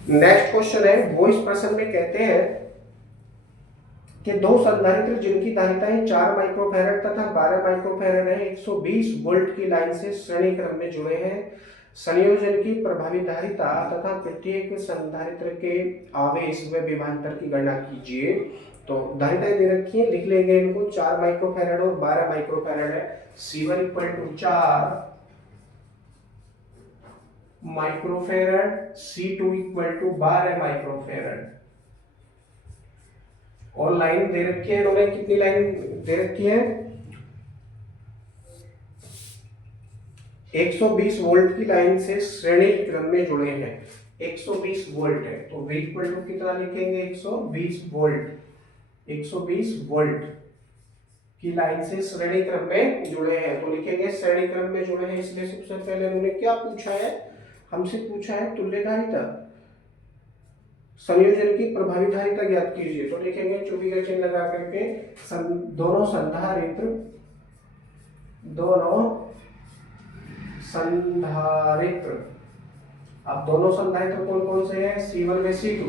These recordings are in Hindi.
नेक्स्ट क्वेश्चन है, वो इस प्रश्न में कहते हैं कि दो संधारित्र जिनकी धारिताएं 4 माइक्रोफैरड तथा 12 माइक्रोफैरड है 120 वोल्ट की लाइन से श्रेणी क्रम में जुड़े हैं। संयोजन की प्रभावी धारिता तथा प्रत्येक संधारित्र के आवेश व विभवांतर की गणना कीजिए। तो धारिताएं दे रखी है, लिख लेंगे इनको। 4 माइक्रोफैरड और 12 माइक्रोफैरड है। C1 = 4 microfarad, C2 = 12 microfarad. और लाइन दे रखी है इन्होंने, कितनी लाइन दे रखी है? 120 वोल्ट की लाइन से श्रेणी क्रम में जुड़े हैं। 120 वोल्ट है तो V = कितना लिखेंगे? 120 वोल्ट। 120 वोल्ट की लाइन से श्रेणी क्रम में जुड़े हैं तो लिखेंगे श्रेणी क्रम में जुड़े हैं। इसलिए सबसे पहले उन्होंने क्या पूछा है? हमसे पूछा है तुल्य धारिता, संयोजन की प्रभावी धारिता ज्ञात कीजिए। तो लिखेंगे चुंबकीय का चिन्ह लगा करके दोनों संधारित्र अब दोनों संधारित्र कौन कौन से हैं? C1 व C2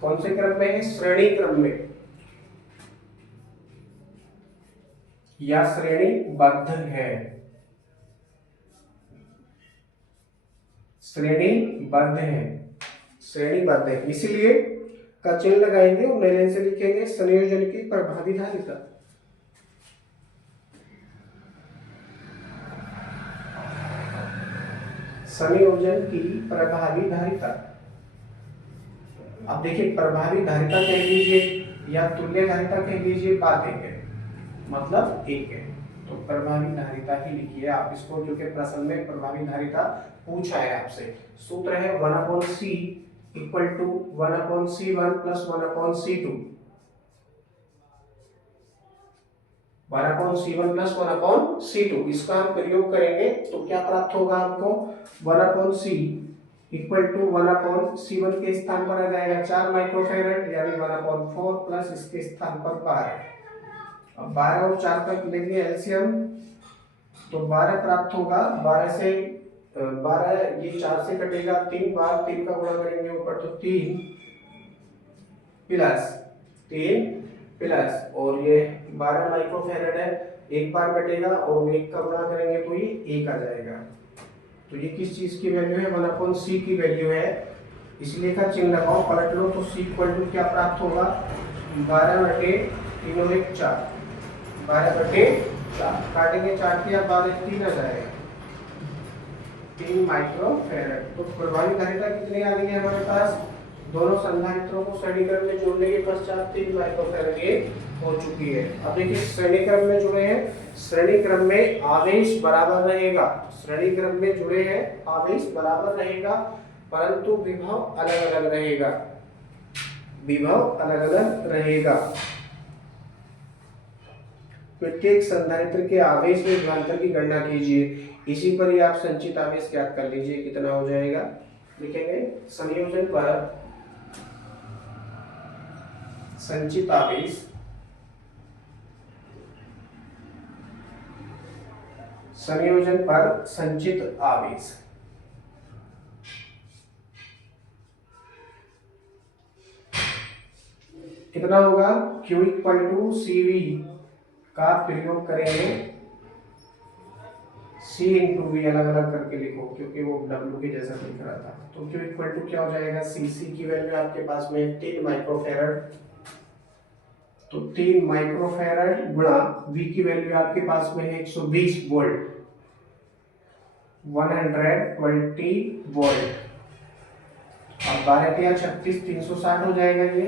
कौन से क्रम में है? श्रेणी क्रम में या श्रेणीबद्ध है। श्रेणीबद्ध है, श्रेणीबद्ध है, इसीलिए का चिन्ह लगाएंगे और नई लाइन से लिखेंगे संयोजन की प्रभावी धारिता। संयोजन की प्रभावी धारिता। अब देखिए, प्रभावी धारिता कह लीजिए या तुल्य धारिता कह लीजिए, बात एक है, मतलब एक है। तो प्रभावी धारिता ही लिखिए आप इसको, जो कि प्रश्न में प्रभावी धारिता पूछा है आपसे। सूत्र है 1/C = 1/C1 + 1/C2। 1/C1 + 1/C2 इसका हम प्रयोग करेंगे तो क्या प्राप्त होगा हमको? 1/C = 1/C1 के स्थान पर आ जाएगा 4 माइक्रोफैरड, यानी 1/4 प्लस इसके स्थान पर 12। अब 12 और 4 का लेंगे एलसीएम तो 12 प्राप्त होगा। 12 से 12 ये 4 से कटेगा, 3 बार 3 का गुणा करेंगे ऊपर तो 3 प्लस और ये 12 माइक्रोफैरड है, एक बार कटेगा और 1 का गुणा करेंगे तो ये 1 आ जाएगा। तो ये किस चीज की वैल्यू है? 1/C की वैल्यू है, इसलिए का चिन्ह लगाओ, पलट लो तो C = क्या प्राप्त होगा? 12/3 × 1 = 4। 12/4 काटेंगे, 4 के बाद 3 आ जाएगा, 3 माइक्रोफैरड। तो प्रभावी धारिता कितनी आ गई है हमारे पास? दोनों संधारित्रों को श्रेणी क्रम में जोड़ने के पश्चात 3 माइक्रोफैरड ये हो चुकी है। अब देखिए श्रेणी क्रम में जुड़े हैं, श्रेणी क्रम में आवेश बराबर रहेगा। श्रेणी क्रम में जुड़े हैं, आवेश बराबर रहेगा, परंतु विभव अलग अलग रहेगा। विभव अलग अलग रहेगा। प्रत्येक संधारित्र के आवेश में विभवांतर की गणना कीजिए। इसी पर ही आप संचित आवेश ज्ञात कर लीजिए, कितना हो जाएगा? लिखेंगे संयोजन पर संचित आवेश संयोजन पर संचित आवेश कितना होगा? Q = CV का प्रयोग करेंगे। C × V अलग अलग करके लिखो क्योंकि वो W के जैसा दिख रहा था। तो Q = क्या हो जाएगा? CC की वैल्यू आपके पास में 3 माइक्रोफैरड, तो 3 माइक्रोफैरड गुणा V की वैल्यू आपके पास में है 120 वोल्ट, 120 वोल्ट। अब 12 के 36 360 हो जाएगा। ये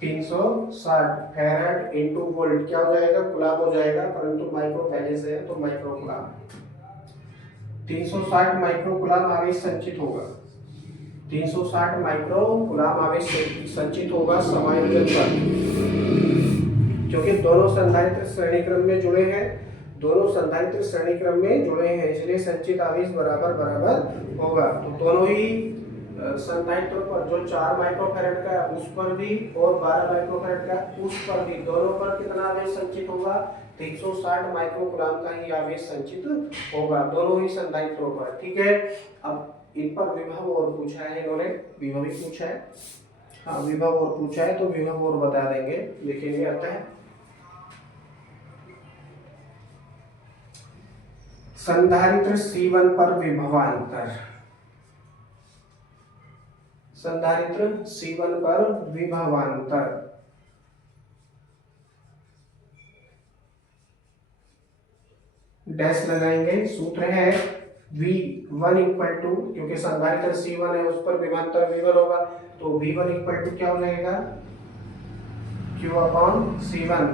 360 फैरड × वोल्ट क्या हो जाएगा? कूलम हो जाएगा, परंतु माइक्रो पहले से है तो माइक्रो कूलम। 360 माइक्रो कूलम आवेश संचित होगा। 360 माइक्रो कूलम आवेश संचित होगा समायोजन पर, क्योंकि दोनों संधारित्र श्रेणी क्रम में जुड़े हैं। दोनों संधारित्र श्रेणी क्रम में जुड़े हैं, इसलिए संचित आवेश बराबर बराबर होगा। तो दोनों ही संधारित्रों पर, जो 4 माइक्रोफैरड का उस पर भी और 12 माइक्रोफैरड का उस पर भी, दोनों पर कितना आवेश संचित होगा? 360 माइक्रोकुलाम का ही आवेश संचित होगा दोनों ही संधारित्रों पर। ठीक है, अब इन पर विभव और पूछा है इन्होंने, विभव ही पूछा है, हाँ विभव और पूछा है तो विभव और बता देंगे, लिखेंगे अतः संधारित्र C1 पर विभवांतर, संधारित्र C1 पर विभवांतर डैश लगाएंगे, सूत्र है V1 इक्वल टू, क्योंकि संधारित्र C1 है उस पर विभवांतर V1 होगा, तो V1 इक्वल टू क्या हो जाएगा Q upon C1,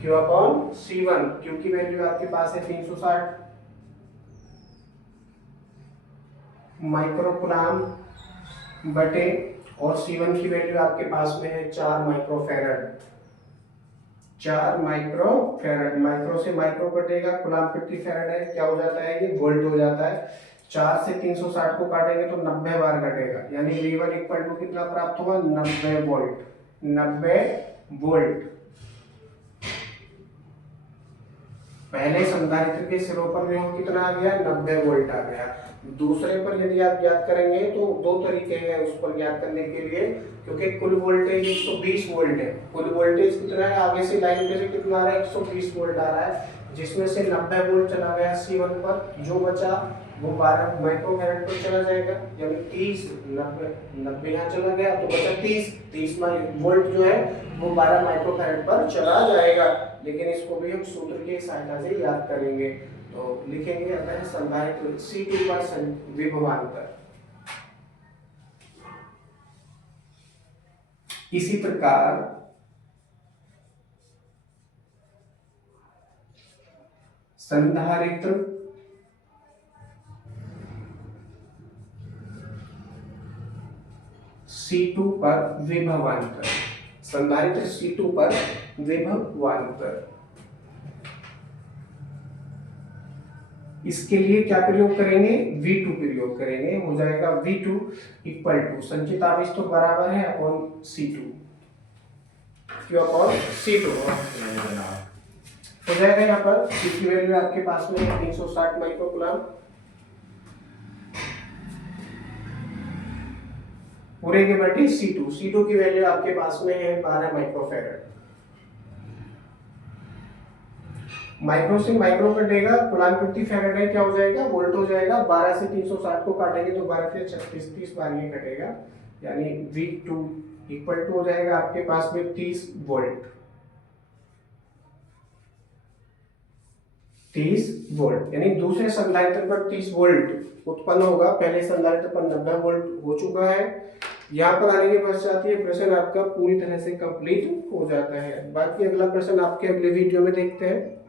Q upon C1, Q की वैल्यू आपके पास है 360 माइक्रोकुलाम बटे, और C1 की वैल्यू आपके पास में है 4 माइक्रोफैरड, 4 माइक्रोफैरड, माइक्रो से माइक्रो कटेगा, कुलाम प्रति फैरड है, क्या हो जाता है ये वोल्ट हो जाता है, 4 से 360 को काटेंगे तो 90 बार कटेगा, यानी V1 इक्वल टू कितना प्राप्त हुआ 90 वोल्ट, 90 वोल्ट। पहले संधारित्र के सिरों पर विभव कितना आ गया 90 वोल्ट आ गया। दूसरे पर यदि आप ज्ञात करेंगे तो दो तरीके हैं उस पर ज्ञात करने के लिए, क्योंकि कुल वोल्टेज 120 वोल्ट है, कुल वोल्टेज कितना है आगे से लाइन पे से कितना आ रहा है 120 वोल्ट आ रहा है, जिसमें से 90 वोल्ट चला गया C1 पर, जो बचा वो 12 माइक्रोफैरड पर चला जाएगा, यानी 30 90 यहाँ चला गया तो बचा 30 वोल्ट जो है वो 12 माइक्रोफैरड पर चला जाएगा। लेकिन इसको भी हम सूत्र की सहायता से याद करेंगे, तो लिखेंगे अतः संधारित्र C2 पर विभवांतर। इसी प्रकार संधारित्र C2 पर विभवांतर, संधारित्र C2 पर विभवांतर, इसके लिए क्या प्रयोग करेंगे V2 प्रयोग करेंगे, हो जाएगा V2 इक्वल टू संचित आवेश तो बराबर है upon C2, Q upon C2 हो जाएगा। यहाँ पर C की वैल्यू आपके पास में 360 माइक्रोकुलाम, पूरे के बटे C2 की वैल्यू आपके पास में है 12 माइक्रोफैरड, माइक्रो से माइक्रो कटेगा, कुलाम प्रति फैरड है, क्या हो जाएगा वोल्ट हो जाएगा, 12 से 360 को काटेंगे तो 12 से 36 30 बार ये कटेगा, यानी V2 इक्वल टू हो जाएगा आपके पास में 30 वोल्ट, 30 वोल्ट, यानी दूसरे संधारित्र पर 30 वोल्ट उत्पन्न होगा, पहले संधारित्र पर 90 वोल्ट हो चुका है। यहाँ पर आने के पश्चात ये प्रश्न आपका पूरी तरह से कंप्लीट हो जाता है। बाकी अगला प्रश्न आपके अगले वीडियो में देखते हैं।